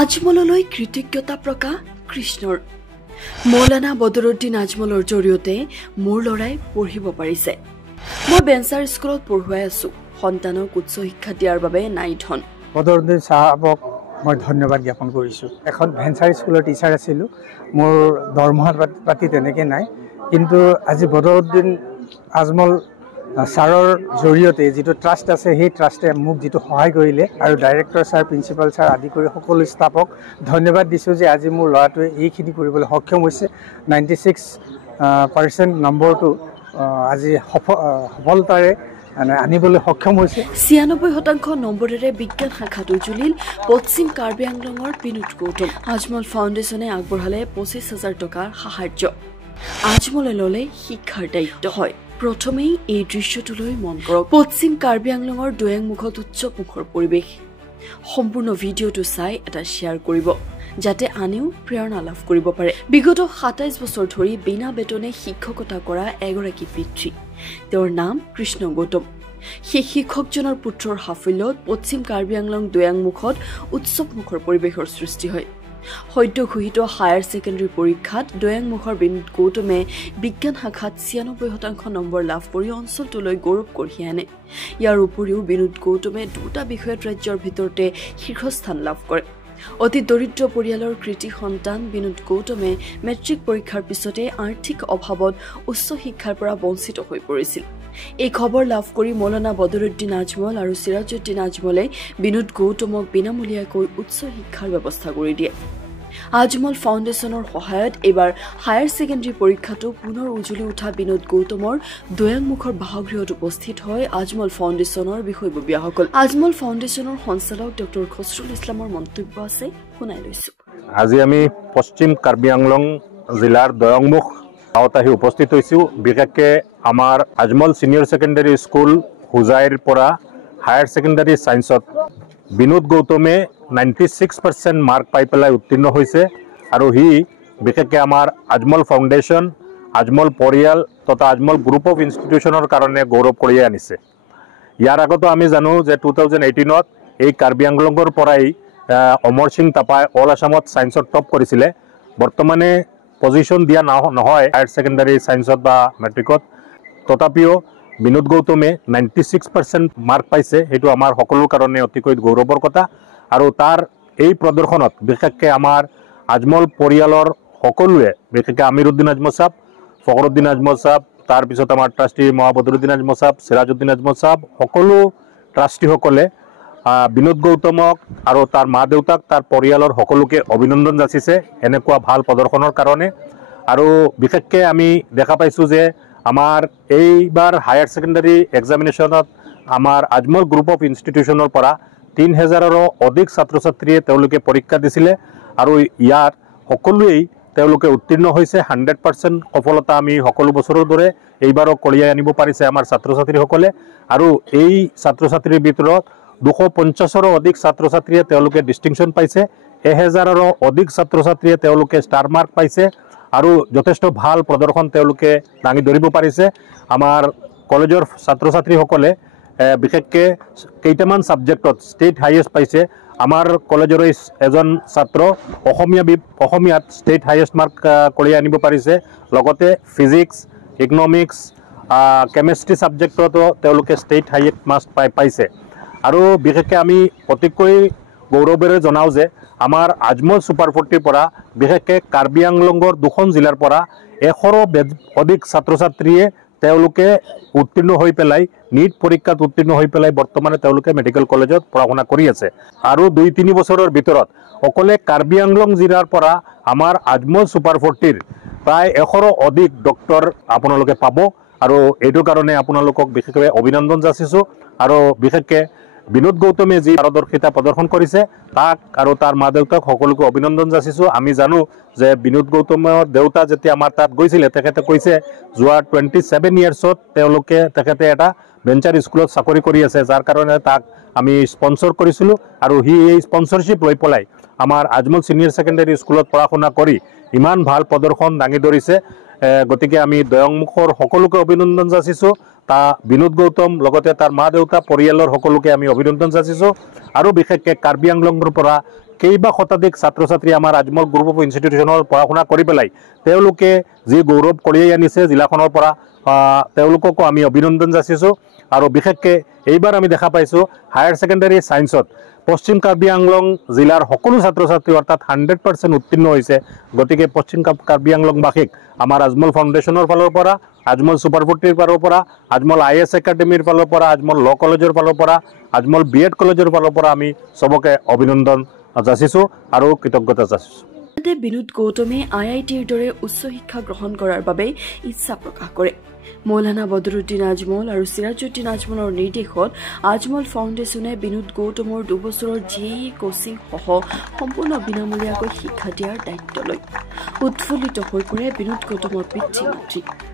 আজমললৈ কৃতজ্ঞতা প্ৰকাশ কৃষ্ণৰ। মৌলানা বদৰুদ্দিন আজমলৰ জৰিয়তে মোৰ ল'ৰাই পঢ়িব পাৰিছে। মই বেঞ্চাৰ স্কুলত পঢ়ুৱাই আছো। সন্তানক উচ্চ শিক্ষা দিয়াৰ বাবে নাই ধন। বদৰুদ্দিন চাহাবক মই ধন্যবাদ জ্ঞাপন কৰিছোঁ। এখন ভেঞ্চাৰ স্কুলৰ টিচাৰ আছিলোঁ। মোৰ দৰমহা পাতি তেনেকৈ নাই, কিন্তু আজি বদৰুদ্দিন আজমল ছাৰৰ জৰিয়তে যিটো ট্ৰাষ্ট আছে, সেই ট্ৰাষ্টে মোক যিটো সহায় কৰিলে আৰু ডাইৰেক্টৰ ছাৰ, প্ৰিন্সিপাল ছাৰ আদি কৰি সকলো ষ্টাফক ধন্যবাদ দিছোঁ যে আজি মোৰ ল'ৰাটোৱে এইখিনি কৰিবলৈ সক্ষম হৈছে। 96% নম্বৰটো আজি সফলতাৰে আনিবলৈ সক্ষম হৈছে। 96% নম্বৰেৰে বিজ্ঞান শাখাত উজুলিল পশ্চিম কাৰ্বি আংলঙৰ বিনোদ গৌতম। আজমল ফাউণ্ডেশ্যনে আগবঢ়ালে 25,000 টকাৰ সাহায্য। আজমলে ল'লে শিক্ষাৰ দায়িত্ব। হয়, প্ৰথমেই এই দৃশ্যটোলৈ মন কৰক। পশ্চিম কাৰ্বি আংলঙৰ দৈয়াংমুখত উৎসৱমুখৰ পৰিৱেশ। সম্পূৰ্ণ ভিডিঅ'টো চাই এটা শ্বেয়াৰ কৰিব, যাতে আনেও প্ৰেৰণা লাভ কৰিব পাৰে। বিগত 27 বছৰ ধৰি বিনা বেতনে শিক্ষকতা কৰা এগৰাকী পিতৃ। তেওঁৰ নাম কৃষ্ণ গৌতম। সেই শিক্ষকজনৰ পুত্ৰৰ সাফল্যত পশ্চিম কাৰ্বি আংলং দৈয়াংমুখত উৎসৱমুখৰ পৰিৱেশৰ সৃষ্টি হয়। সদ্য ঘোষিত হায়াৰ ছেকেণ্ডেৰী পৰীক্ষাত দৈয়াংমুখৰ বিনোদ গৌতমে বিজ্ঞান শাখাত 96% নম্বৰ লাভ কৰি অঞ্চলটোলৈ গৌৰৱ কঢ়িয়াই আনে। ইয়াৰ উপৰিও বিনোদ গৌতমে 2টা বিষয়ত ৰাজ্যৰ ভিতৰতে শীৰ্ষস্থান লাভ কৰে। অতি দৰিদ্ৰ পৰিয়ালৰ কৃতি সন্তান বিনোদ গৌতমে মেট্ৰিক পৰীক্ষাৰ পিছতে আৰ্থিক অভাৱত উচ্চ শিক্ষাৰ পৰা বঞ্চিত হৈ পৰিছিল। এই খবৰ লাভ কৰি মৌলানা বদৰুদ্দিন আজমল আৰু চিৰাজউদ্দিন আজমলে বিনোদ গৌতমক বিনামূলীয়াকৈ উচ্চ শিক্ষাৰ ব্যৱস্থা কৰি দিয়ে। আজমল ফাউণ্ডেশ্যনৰ সহায়ত এইবাৰ হায়াৰ ছেকেণ্ডেৰী পৰীক্ষাটো পুনৰ উজলি উঠা বিনোদ গৌতমৰ দৈয়াংমুখৰ বাসগৃহত উপস্থিত হয় আজমল ফাউণ্ডেশ্যনৰ বিষয়ববীয়াসকল। আজমল ফাউণ্ডেশ্যনৰ সঞ্চালক ডক্টৰ খছৰুল ইছলামৰ মন্তব্য আছে, শুনাই লৈছো। আজি আমি পশ্চিম কাৰ্বি আংলং জিলাৰ দৈয়াংমুখ গাঁৱত আহি উপস্থিত হৈছোঁ। বিশেষকৈ আমাৰ আজমল ছিনিয়ৰ ছেকেণ্ডেৰী স্কুল হোজাইৰ পৰা হায়াৰ ছেকেণ্ডেৰী ছায়েন্সত বিনোদ গৌতমে 96% মাৰ্ক পাই পেলাই উত্তীৰ্ণ হৈছে আৰু সি বিশেষকৈ আমাৰ আজমল ফাউণ্ডেশ্যন, আজমল পৰিয়াল তথা আজমল গ্ৰুপ অফ ইনষ্টিটিউশ্যনৰ কাৰণে গৌৰৱ কঢ়িয়াই আনিছে। ইয়াৰ আগতো আমি জানো যে 2018ত এই কাৰ্বি আংলঙৰ পৰাই অমৰ সিং তাপাই অল আছামত ছায়েন্সত টপ কৰিছিলে। বৰ্তমানে পজিশ্যন দিয়া নহয় হায়াৰ ছেকেণ্ডেৰী ছায়েন্সত বা মেট্ৰিকত, তথাপিও বিনোদ গৌতমে 96% মাৰ্ক পাইছে। সেইটো আমাৰ সকলোৰ কাৰণে অতিকৈ গৌৰৱৰ কথা। আৰু তাৰ এই প্ৰদৰ্শনত বিশেষকৈ আমাৰ আজমল পৰিয়ালৰ সকলোৱে, বিশেষকৈ আমিৰুদ্দিন আজমল চাহাব, ফখৰুদ্দিন আজমল চাহাব, তাৰপিছত আমাৰ ট্ৰাষ্টি বদৰুদ্দিন আজমল চাহাব, চিৰাজউদ্দিন আজমল চাহাব, সকলো ট্ৰাষ্টিসকলে বিনোদ গৌতমক আৰু তাৰ মা দেউতাক, তাৰ পৰিয়ালৰ সকলোকে অভিনন্দন যাচিছে এনেকুৱা ভাল প্ৰদৰ্শনৰ কাৰণে। আৰু বিশেষকৈ আমি দেখা পাইছোঁ যে আমাৰ এইবাৰ হায়াৰ ছেকেণ্ডেৰী এক্সামিনেশ্যনত আমাৰ আজমল গ্ৰুপ অফ ইনষ্টিটিউশ্যনৰ পৰা 3000ৰো অধিক ছাত্ৰ ছাত্ৰীয়ে তেওঁলোকে পৰীক্ষা দিছিলে আৰু ইয়াত সকলোৱেই তেওঁলোকে উত্তীৰ্ণ হৈছে। 100% সফলতা আমি সকলো বছৰৰ দৰে এইবাৰো কঢ়িয়াই আনিব পাৰিছে আমাৰ ছাত্ৰ ছাত্ৰীসকলে। আৰু এই ছাত্ৰ ছাত্ৰীৰ ভিতৰত 250ৰো অধিক ছাত্ৰ ছাত্ৰীয়ে তেওঁলোকে ডিষ্টিংশ্যন পাইছে। 1000ৰো অধিক ছাত্ৰ ছাত্ৰীয়ে তেওঁলোকে ষ্টাৰ মাৰ্ক পাইছে আৰু যথেষ্ট ভাল প্ৰদৰ্শন তেওঁলোকে দাঙি ধৰিব পাৰিছে। আমাৰ কলেজৰ ছাত্ৰ ছাত্ৰীসকলে বিশেষকৈ কেইটামান ছাবজেক্টত ষ্টেট হাইয়েষ্ট পাইছে। আমাৰ কলেজৰে এজন ছাত্ৰ অসমীয়াত ষ্টেট হাইয়েষ্ট মাৰ্ক কঢ়িয়াই আনিব পাৰিছে। লগতে ফিজিক্স, ইকনমিক্স, কেমেষ্ট্ৰি ছাবজেক্টতো তেওঁলোকে ষ্টেট হাইয়েষ্ট মাৰ্ক পাইছে। আৰু বিশেষকৈ আমি অতিকৈ গৌৰৱেৰে জনাওঁ যে আমাৰ আজমল ছুপাৰ 40ৰ পৰা বিশেষকৈ কাৰ্বি আংলঙৰ 2খন জিলাৰ পৰা 100ৰো অধিক ছাত্ৰ ছাত্ৰীয়ে তেওঁলোকে উত্তীৰ্ণ হৈ পেলাই নীট পৰীক্ষাত উত্তীৰ্ণ হৈ পেলাই বৰ্তমানে তেওঁলোকে মেডিকেল কলেজত পঢ়া শুনা কৰি আছে। আৰু 2-3 বছৰৰ ভিতৰত অকলে কাৰ্বি আংলং জিলাৰ পৰা আমাৰ আজমল ছুপাৰ 40ৰ প্ৰায় 100ৰো অধিক ডক্টৰ আপোনালোকে পাব। আৰু এইটোৰ কাৰণে আপোনালোকক বিশেষভাৱে অভিনন্দন যাচিছোঁ। আৰু বিশেষকৈ বিনোদ গৌতমে যি পাৰদৰ্শিতা প্ৰদৰ্শন কৰিছে তাক আৰু তাৰ মা দেউতাক সকলোকে অভিনন্দন যাচিছোঁ। আমি জানো যে বিনোদ গৌতমৰ দেউতা যেতিয়া আমাৰ তাত গৈছিলে, তেখেতে কৈছে যোৱা 27 ইয়াৰ্ছত তেখেতে এটা ভেঞ্চাৰ স্কুলত চাকৰি কৰি আছে, যাৰ কাৰণে তাক আমি স্পন্সৰ কৰিছিলোঁ। আৰু সি এই স্পন্সৰশ্বিপ লৈ পেলাই আমাৰ আজমল ছিনিয়ৰ ছেকেণ্ডেৰী স্কুলত পঢ়া শুনা কৰি ইমান ভাল প্ৰদৰ্শন দাঙি ধৰিছে। গতিকে আমি দৈয়াংমুখৰ সকলোকে অভিনন্দন যাচিছোঁ। তা বিনোদ গৌতম লগতে তাৰ মা দেউতা পৰিয়ালৰ সকলোকে আমি অভিনন্দন যাচিছোঁ। আৰু বিশেষকৈ কাৰ্বি আংলঙৰ পৰা কেইবা শতাধিক ছাত্ৰ ছাত্ৰী আমাৰ আজমল গ্ৰুপ অফ ইনষ্টিটিউশ্যনৰ পঢ়া শুনা কৰি পেলাই তেওঁলোকে যি গৌৰৱ কঢ়িয়াই আনিছে জিলাখনৰ পৰা তেওঁলোককো আমি অভিনন্দন যাচিছোঁ। আৰু বিশেষকৈ এইবাৰ আমি দেখা পাইছোঁ হায়াৰ ছেকেণ্ডাৰী ছায়েন্সত পশ্চিম কাৰ্বি আংলং জিলাৰ সকলো ছাত্ৰ ছাত্ৰী অৰ্থাৎ 100% উত্তীৰ্ণ হৈছে। গতিকে পশ্চিম কাৰ্বি আংলংবাসীক আমাৰ আজমল ফাউণ্ডেশ্যনৰ ফালৰ পৰা, আজমল ছুপাৰ 40ৰ ফালৰ পৰা, আজমল IAS একাডেমীৰ ফালৰ পৰা, আজমল ল কলেজৰ ফালৰ পৰা, আজমল BEd কলেজৰ ফালৰ পৰা আমি চবকে অভিনন্দন যাচিছোঁ আৰু কৃতজ্ঞতা যাচিছোঁ। বিনোদ গৌতমে IITৰ দৰে উচ্চ শিক্ষা গ্ৰহণ কৰাৰ বাবে ইচ্ছা প্ৰকাশ কৰে। মৌলানা বদৰুদ্দিন আজমল আৰু চিৰাজউদ্দিন আজমলৰ নিৰ্দেশত আজমল ফাউণ্ডেশ্যনে বিনোদ গৌতমৰ 2 বছৰৰ JEE কোচিং সহ সম্পূৰ্ণ বিনামূলীয়াকৈ শিক্ষা দিয়াৰ দায়িত্ব লয়। উৎফুল্লিত হৈ পৰে বিনোদ গৌতমৰ পিতৃ মাতৃ।